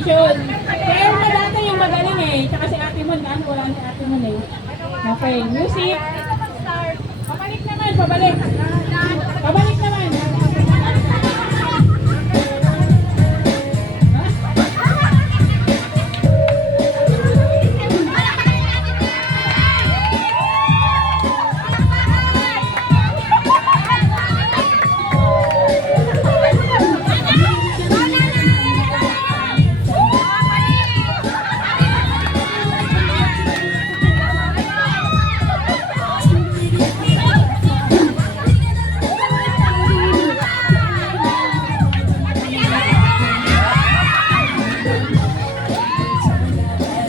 exhibition. Kaya na dati yung magaling eh. Tsaka si Ate Mon, ano, wala si Ate Mon eh. Okay, music. Pabalik naman, pabalik. Pabalik naman.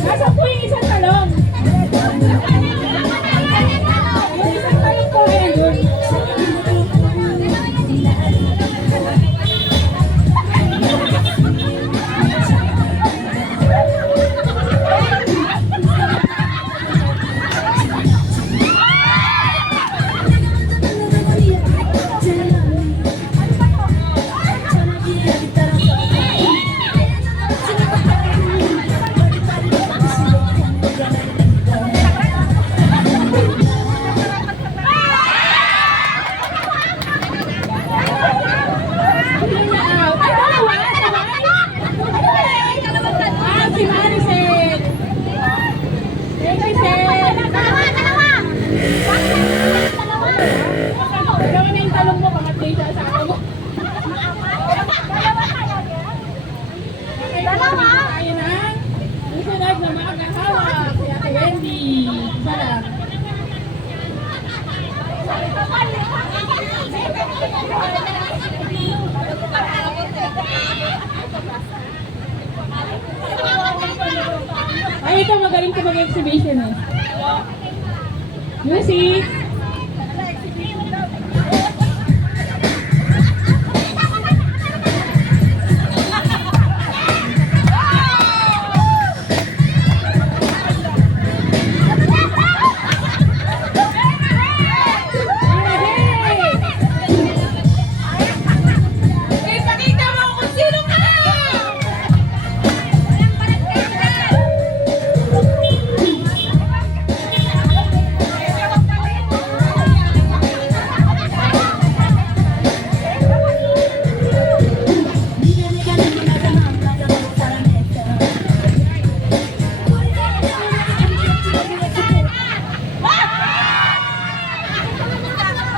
Nasa po yung isang talong. Yung isang talong po ay doon. Si Maricel. Dalawa na yung talong mo, pangatay siya sa ako mo. Dalawa? Ayun na. Susunod na makakahawak. Si Ate Wendy. Isa lang. Ay, ito magaling ka mag-exhibition eh. Music!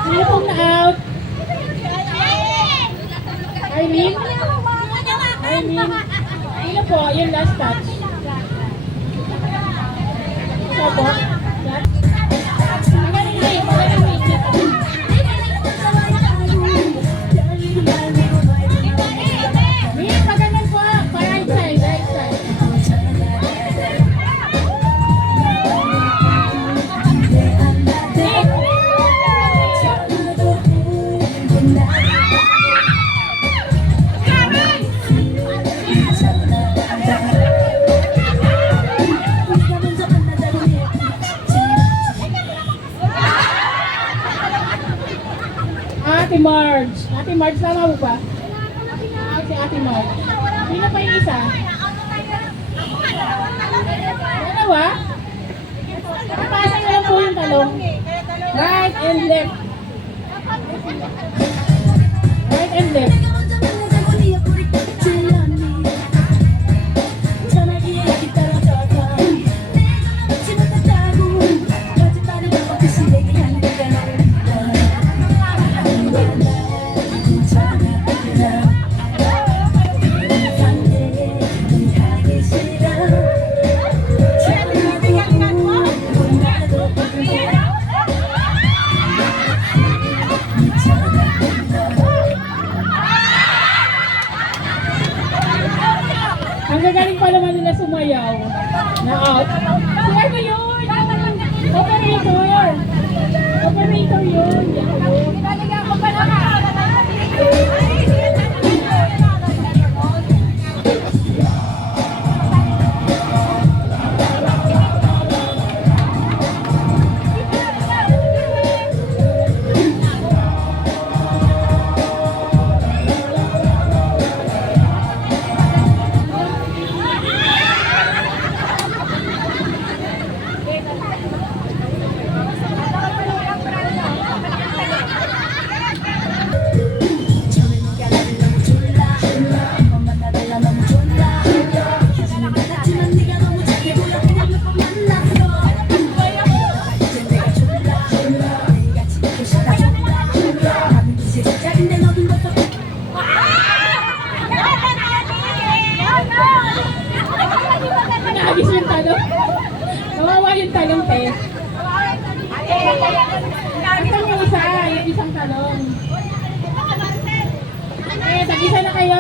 Sino pong na-out? Irene? Irene? Sino po? Yung last touch. Ito po? Yan? Magaling na eh. Magaling na eh. May paganan po. Pa-right side. Right side. Ate Marge. Ate Marge, tama mo ba? Si Ate Marge. Sino pa yung isa? Dalawa? Papasa nyo lang po yung talong. Right and left. Right and left. Ang gagaling pa naman nila sumayaw. Na-out. Si ano yun? Operator. Operator yun. Talaga ako pa naman. Nagis yung talong. Nawawa yung talong, te. Asan yung isa? Yung isang talong. Tag-isa na kayo.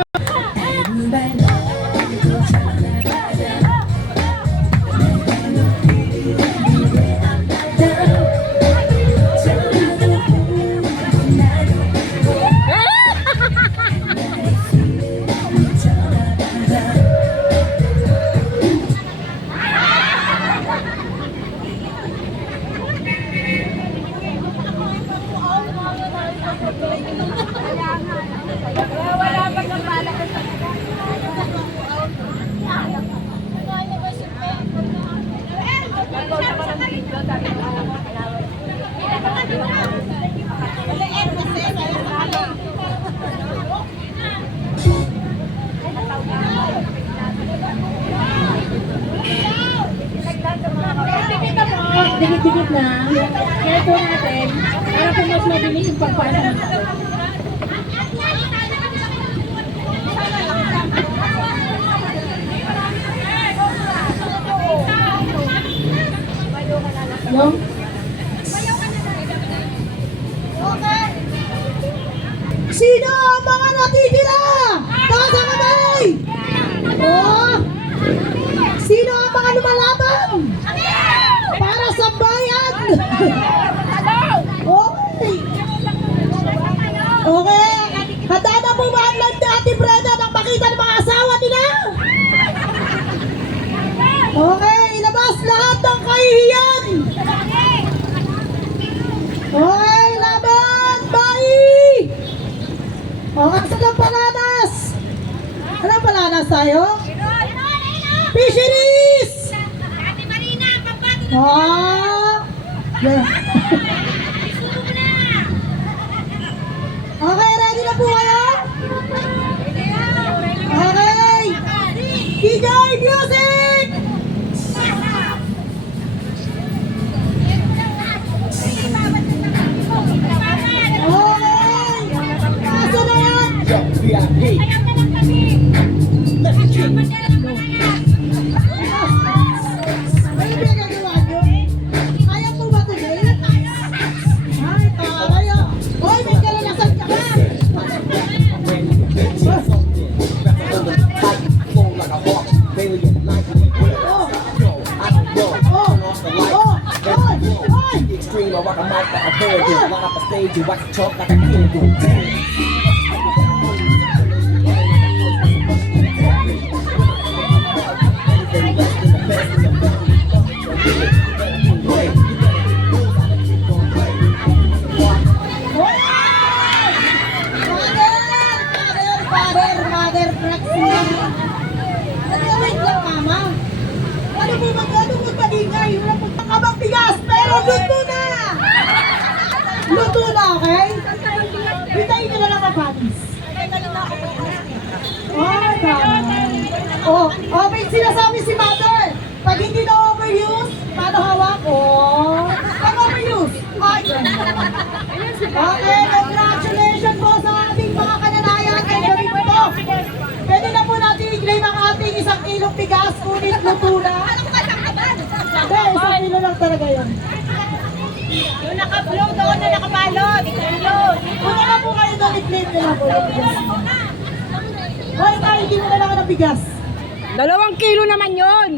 Dikit-dikit na. Kaya po natin, para po mas mabilis yung pagpasa ng talong. Yung? Sino ang mga natitira? Taas ang kamay! Oh! Sino ang mga lumalaban? Para sa bayan! Okay! Okay! Handa na po ba ang landa at Brenda nang makita ng mga asawa nila? Okay! Ilabas lahat ng kahihiyan! Okay! Laban! Bye! Okay! Saan ang palanas? Anong palanas tayo? Fisheries! Oh! Yeah. Okay, ready na po kayo? Okay! DJ Music! Okay! Kaso na yan? Ano ginagawa nyo? Kaya po ba today? Ay, kaya. Hoy, may kalalasan ka ba? Extreme, I rock a mic like a bear, walk up a stage, you watch the talk like a king do. Father, Flex lang. Wait lang, mama. Ano po magpalingay? Wala po kabang bigas, pero luto na! Luto na, okay? Hintayin nyo na lang ang panis. Oh, may sinasabi si mother. Pag hindi na overuse, paano hawak? Oh, pag overuse. Okay, congratulations po sa ating mga kananayan. Kaya gabi po ito. Pwede na po natin i-claim ang ating 1 kilong bigas, ngunit luto na. Hindi, 1 kilo lang talaga yun. Yung naka-blow doon na nakabalot. Yun. Punta na po kayo doon, i-claim nyo lang po yung bigas. Hoy, tayo, hindi mo na lang ng bigas. 2 kilo naman yun.